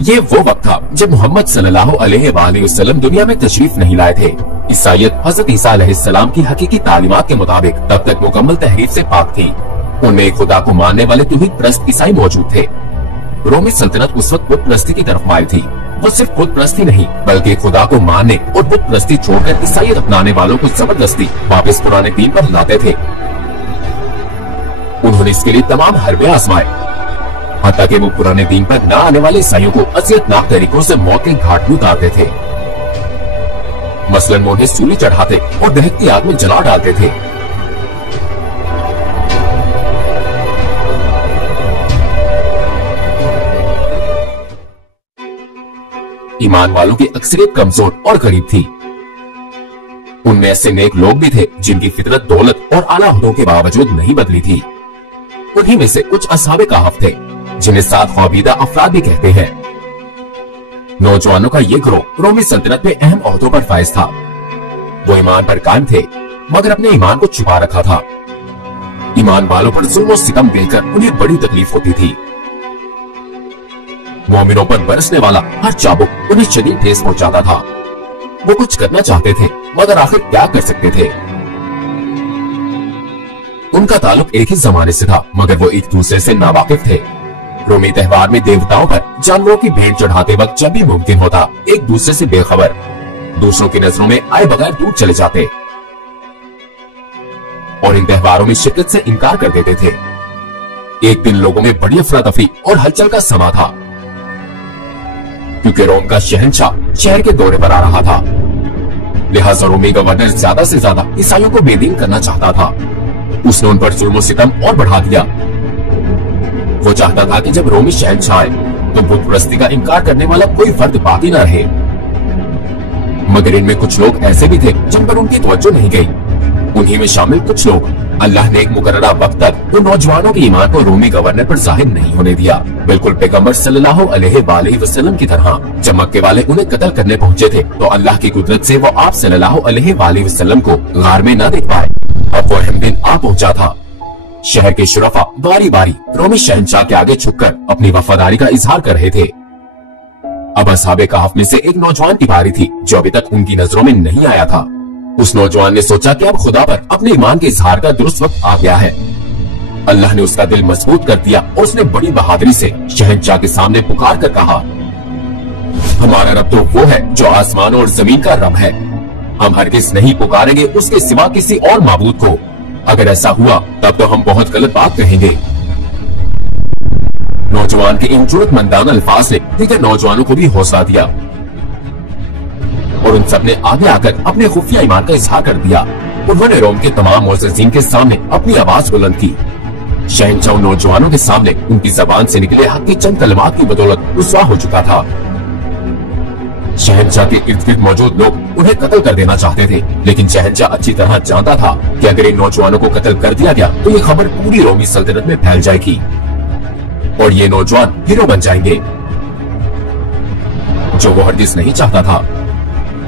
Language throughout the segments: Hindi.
ये वो वक्त था जब मोहम्मद सल्लल्लाहु अलैहि वसल्लम दुनिया में तशरीफ नहीं लाए थे। ईसाइयत हजरत ईसा अलैहिस्सलाम की हकीकी तालीमात के मुताबिक तब तक मुकम्मल तहरीफ से पाक थी। उनमें खुदा को मानने वाले तौहीद परस्त ईसाई मौजूद थे। रोमी सल्तनत उस वक्त बुत परस्ती की तरफ माइल थी। वो सिर्फ खुद परस्ती नहीं बल्कि खुदा को मानने और बुत परस्ती छोड़कर ईसाइयत अपनाने वालों को जबरदस्ती वापस पुराने दीन पर लाते थे। उन्होंने इसके लिए तमाम हरबे आजमाए, हत्ता कि वो पुराने दीन पर न आने वाले ईसाइयों को अज़ियतनाक तरीकों से मौत के घाट में उतारते थे। मसलन वो उन्हें सूली चढ़ाते और दहकती आग में जला डालते थे। ईमान वालों की अक्सरियत कमजोर और गरीब थी। उनमें ऐसे नेक लोग भी थे जिनकी फितरत दौलत और आला ओहदों के बावजूद नहीं बदली थी। उन्हीं में से कुछ असहाबे कहफ थे जिन्हें साथ ख्वाबीदा अफराद भी कहते हैं। नौजवानों का ये ग्रोह रोमी सल्तनत में अहम ओहदों पर फाइज था। वो ईमान पर कायम थे मगर अपने ईमान को छुपा रखा था। ईमान वालों पर जुल्म और सितम देखकर उन्हें बड़ी तकलीफ होती थी। मोमिनों पर बरसने वाला हर चाबुक उन्हें शदीद ठेस पहुंचाता था। वो कुछ करना चाहते थे मगर आखिर क्या कर सकते थे। उनका ताल्लुक एक ही जमाने से था मगर वो एक दूसरे से नावाकिफ थे। रोमी त्योहार में देवताओं पर जानवरों की भेंट चढ़ाते वक्त जब भी मुमकिन होता एक दूसरे से बेखबर दूसरों की नजरों में आए बगैर दूर चले जाते और इन त्योहारों में शिरकत से इनकार कर देते थे। एक दिन लोगों में बड़ी अफरा तफरी और हलचल का समा था क्योंकि रोम का शहंशाह शहर के दौरे पर आ रहा था। लिहाजा रोमी गवर्नर ज्यादा से ज्यादा ईसाइयों को बेदीन करना चाहता था। उसने उन पर जुल्म सितम और बढ़ा दिया। वो चाहता था कि जब रोमी शहंशाह आए तो बुत परस्ती का इनकार करने वाला कोई फर्द बाकी न रहे। मगर इनमें कुछ लोग ऐसे भी थे जिन पर उनकी तवज्जो नहीं गई। उन्हीं में शामिल कुछ लोग अल्लाह ने एक मुकर्ररा वक्त तक उन नौजवानों के ईमान को रोमी गवर्नर पर जाहिर नहीं होने दिया। बिल्कुल पैगंबर सल्लल्लाहु अलैहि वसल्लम की तरह जब मक्के वाले उन्हें कत्ल करने पहुंचे थे तो अल्लाह की कुदरत से वो आप सल्लल्लाहु अलैहि वसल्लम को गार में न देख पाए। अब वो अहम दिन आ पहुंचा था। शहर के शुरफा बारी बारी रोमी शहंशाह के आगे झुककर अपनी वफादारी का इजहार कर रहे थे। अब असहाबे कहफ में से एक नौजवान की बारी थी जो अभी तक उनकी नजरों में नहीं आया था। उस नौजवान ने सोचा कि अब खुदा पर अपने ईमान के इजहार का दुरुस्त वक्त आ गया है। अल्लाह ने उसका दिल मजबूत कर दिया और उसने बड़ी बहादुरी से शहंशाह के सामने पुकार कर कहा, हमारा रब तो वो है जो आसमान और जमीन का रब है। हम हरगिज नहीं पुकारेंगे उसके सिवा किसी और माबूद को। अगर ऐसा हुआ तब तो हम बहुत गलत बात कहेंगे। नौजवान के इन जुर्रतमंदाना अल्फाज ने दीगर नौजवानों को भी हौसला दिया और उन सब ने आगे आकर अपने खुफिया ईमान का इजहार कर दिया। उन्होंने रोम के तमाम मुअज़्ज़िज़ीन के सामने अपनी आवाज बुलंद की। शहंशाह नौजवानों के सामने उनकी जबान से निकले हक की चंद कलमात की बदौलत रुस्वा हो चुका था। शहंशाह के इर्द गिर्द मौजूद लोग उन्हें कत्ल कर देना चाहते थे, लेकिन शहंशाह अच्छी तरह जानता था कि अगर इन नौजवानों को कत्ल कर दिया गया तो ये खबर पूरी रोमी सल्तनत में फैल जाएगी और ये नौजवान हीरो बन जाएंगे, जो वो हरगिज़ नहीं चाहता था।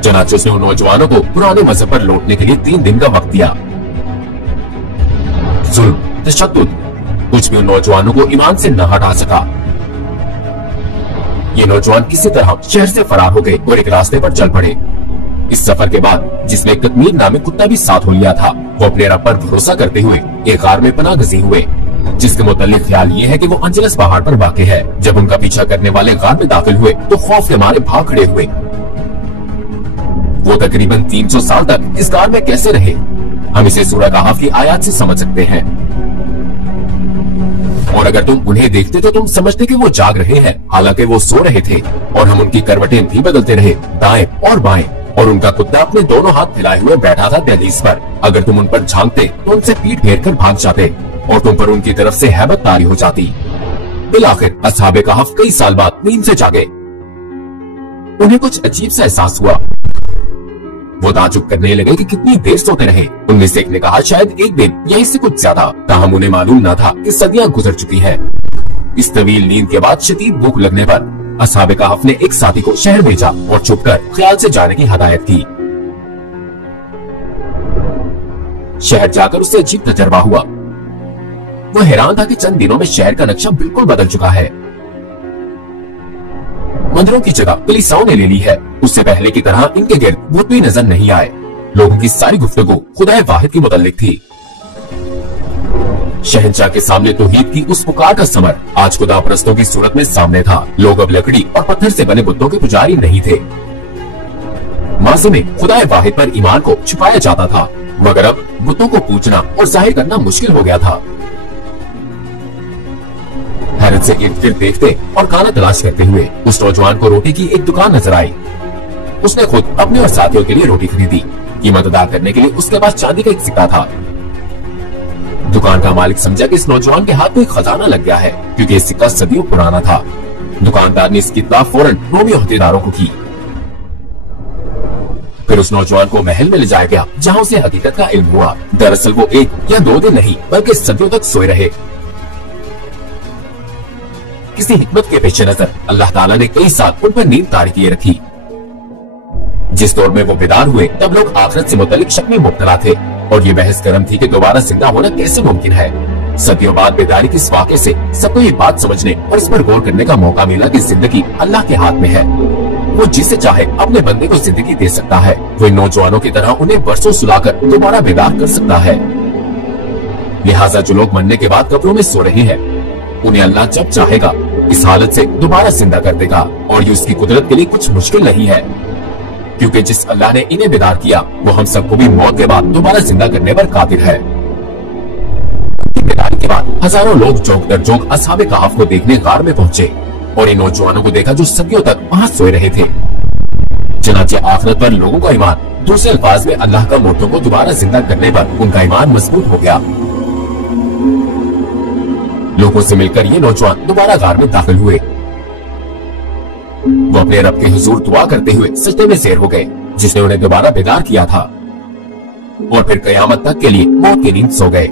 चनाचे उसने उन नौजवानों को पुराने मजहब पर लौटने के लिए 3 दिन का वक्त दिया। जुल्म, तशद्दुद कुछ भी उन नौजवानों को ईमान से न हटा सका। ये नौजवान किसी तरह शहर से फरार हो गए और एक रास्ते पर चल पड़े। इस सफर के बाद जिसमें कतमीर नामी कुत्ता भी साथ हो लिया था, वो अपने रब पर भरोसा करते हुए एक गार में पनाह गज़ी हुए, जिसके मुतालिक ख्याल ये है कि वो अंजलस पहाड़ पर वाक़ई है। जब उनका पीछा करने वाले गार में दाखिल हुए तो खौफ के मारे भाग खड़े हुए। वो तकरीबन 300 साल तक इस गार में कैसे रहे, हम इसे सूरह कहफ की आयत से समझ सकते हैं। और अगर तुम उन्हें देखते तो तुम समझते कि वो जाग रहे हैं, हालांकि वो सो रहे थे। और हम उनकी करवटें भी बदलते रहे, दाएं और बाएं, और उनका कुत्ता अपने दोनों हाथ फैलाए हुए बैठा था दहलीज पर। अगर तुम उन पर झांकते तो उनसे पीठ फेर कर भाग जाते और तुम पर उनकी तरफ से हैबत तारी हो जाती। बिलाखिर असहाबे कहफ कई साल बाद नींद से जागे। उन्हें कुछ अजीब सा एहसास हुआ। वो ताज्जुब करने लगे कि कितनी देर सोते रहे। उनमें से एक ने कहा, शायद एक दिन या इससे कुछ ज्यादा। ताहम उन्हें मालूम न था कि सदियां गुजर चुकी है। इस तवील नींद के बाद शदीद भूख लगने पर असहाबे कहफ ने एक साथी को शहर भेजा और छुपकर ख्याल से जाने की हदायत की। शहर जाकर उसे अजीब तजर्बा हुआ। वो हैरान था कि चंद दिनों में शहर का नक्शा बिल्कुल बदल चुका है। मंदिरों की जगह कलीसियाओं ने ले ली है। उससे पहले की तरह इनके गिर्द भूत भी नजर नहीं आए। लोगों की सारी गुफ्तगू खुदाए वाहिद की मुतल्लिक थी। शहंशाह के सामने तौहीद की उस पुकार का समर आज खुदा परस्तों की सूरत में सामने था। लोग अब लकड़ी और पत्थर से बने बुतों के पुजारी नहीं थे। माज़ी में खुदाए वाहिद पर ईमान को छुपाया जाता था, मगर अब बुतों को पूजना और जाहिर करना मुश्किल हो गया था। हैरत से इर्द गिर्द देखते और खाना तलाश करते हुए उस नौजवान को रोटी की एक दुकान नजर आई। उसने खुद अपने और साथियों के लिए रोटी खरीदी। कीमत अदा करने के लिए उसके पास चांदी का एक सिक्का था। दुकान का मालिक समझा कि इस नौजवान के हाथ में खजाना लग गया है, क्योंकि ये सिक्का सदियों पुराना था। दुकानदार ने इसकी इत्तला फौरन रोमी अहदेदारों को की। फिर उस नौजवान को महल में ले जाया गया, जहाँ उसे हकीकत का इल्म हुआ। दरअसल वो 1 या 2 दिन नहीं बल्कि सदियों तक सोए रहे। किसी हिकमत के पेश नजर अल्लाह ताला ने कई साल उन पर नींद तारी किए रखी। जिस दौर में वो बेदार हुए तब लोग आखिरत से मुतल्लिक शक में मुब्तला थे और ये बहस गर्म थी कि दोबारा जिंदा होना कैसे मुमकिन है। सदियों बाद बेदारी के इस वाक़े से सबको ये बात समझने और इस पर गौर करने का मौका मिला कि जिंदगी अल्लाह के हाथ में है। वो जिसे चाहे अपने बंदे को जिंदगी दे सकता है। वो इन नौजवानों की तरह उन्हें बरसों सुलाकर दोबारा बेदार कर सकता है। लिहाजा जो लोग मरने के बाद कब्रों में सो रहे हैं, उन्हें अल्लाह जब चाहेगा इस हालत से दोबारा जिंदा कर देगा। और ये उसकी कुदरत के लिए कुछ मुश्किल नहीं है, क्योंकि जिस अल्लाह ने इन्हें बेदार किया वो हम सबको भी मौत के बाद दोबारा जिंदा करने पर कादिर है। बेदारी के बाद हजारों लोग जोक दर जोक असहाबे कहफ को देखने गार में पहुंचे और इन नौजवानों को देखा जो सदियों तक वहाँ सोए रहे थे। चनाचे आखिरत पर लोगों का ईमान, दूसरे अल्फाज में अल्लाह का मोर्दों को दोबारा जिंदा करने पर उनका ईमान मजबूत हो गया। लोगों से मिलकर ये नौजवान दोबारा गार में दाखिल हुए। वो अपने रब के हुजूर दुआ करते हुए सजदे में ज़ेर हो गए, जिसने उन्हें दोबारा बेदार किया था, और फिर कयामत तक के लिए मौत की नींद सो गए।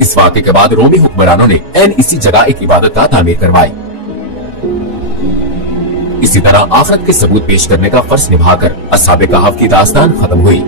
इस वाक़े के बाद रोमी हुक्मरानों ने ऐन इसी जगह एक इबादतगाह तामीर करवाई। इसी तरह आखिरत के सबूत पेश करने का फर्ज निभाकर असहाबे कहफ की दास्तान खत्म हुई।